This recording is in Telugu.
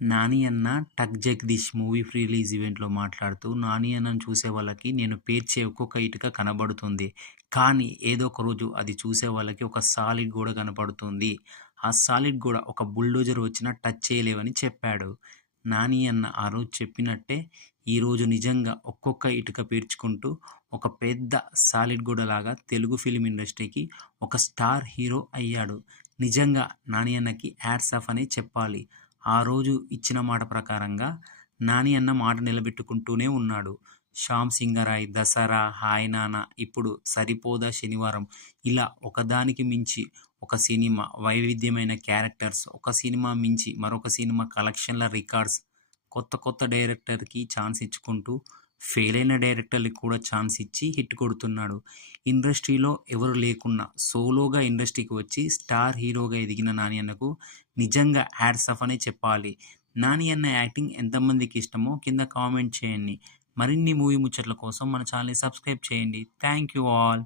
నాని అన్న టక్ జగదీష్ మూవీ రిలీజ్ ఈవెంట్లో మాట్లాడుతూ నాని అన్నను చూసే వాళ్ళకి నేను పేర్చే ఒక్కొక్క ఇటుక కనబడుతుంది. కానీ ఏదో ఒక రోజు అది చూసే వాళ్ళకి ఒక సాలిడ్ గోడ కనపడుతుంది. ఆ సాలిడ్ గోడ ఒక బుల్డోజర్ వచ్చినా టచ్ చేయలేవని చెప్పాడు. నాని అన్న ఆ రోజు చెప్పినట్టే ఈరోజు నిజంగా ఒక్కొక్క ఇటుక పేర్చుకుంటూ ఒక పెద్ద సాలిడ్ గోడలాగా తెలుగు ఫిలిం ఇండస్ట్రీకి ఒక స్టార్ హీరో అయ్యాడు. నిజంగా నాని అన్నకి యాడ్స్ ఆఫ్ అనే చెప్పాలి. ఆ రోజు ఇచ్చిన మాట ప్రకారంగా నాని అన్న మాట నిలబెట్టుకుంటూనే ఉన్నాడు. శ్యామ్ సింగరాయ్ దసరా హాయ్ నానా ఇప్పుడు సరిపోదా శనివారం. ఇలా ఒకదానికి మించి ఒక సినిమా వైవిధ్యమైన క్యారెక్టర్స్ ఒక సినిమా మించి మరొక సినిమా కలెక్షన్ల రికార్డ్స్ కొత్త కొత్త డైరెక్టర్కి ఛాన్స్ ఇచ్చుకుంటూ ఫెయిల్ అయిన డైరెక్టర్లకు కూడా ఛాన్స్ ఇచ్చి హిట్ కొడుతున్నాడు. ఇండస్ట్రీలో ఎవరు లేకున్నా సోలోగా ఇండస్ట్రీకి వచ్చి స్టార్ హీరోగా ఎదిగిన నాని అన్నకు నిజంగా హ్యాడ్స్ ఆఫ్ అనే చెప్పాలి. నాని అన్న యాక్టింగ్ ఎంతమందికి ఇష్టమో కింద కామెంట్ చేయండి. మరిన్ని మూవీ ముచ్చట్ల కోసం మన ఛానల్ని సబ్స్క్రైబ్ చేయండి. Thank you all.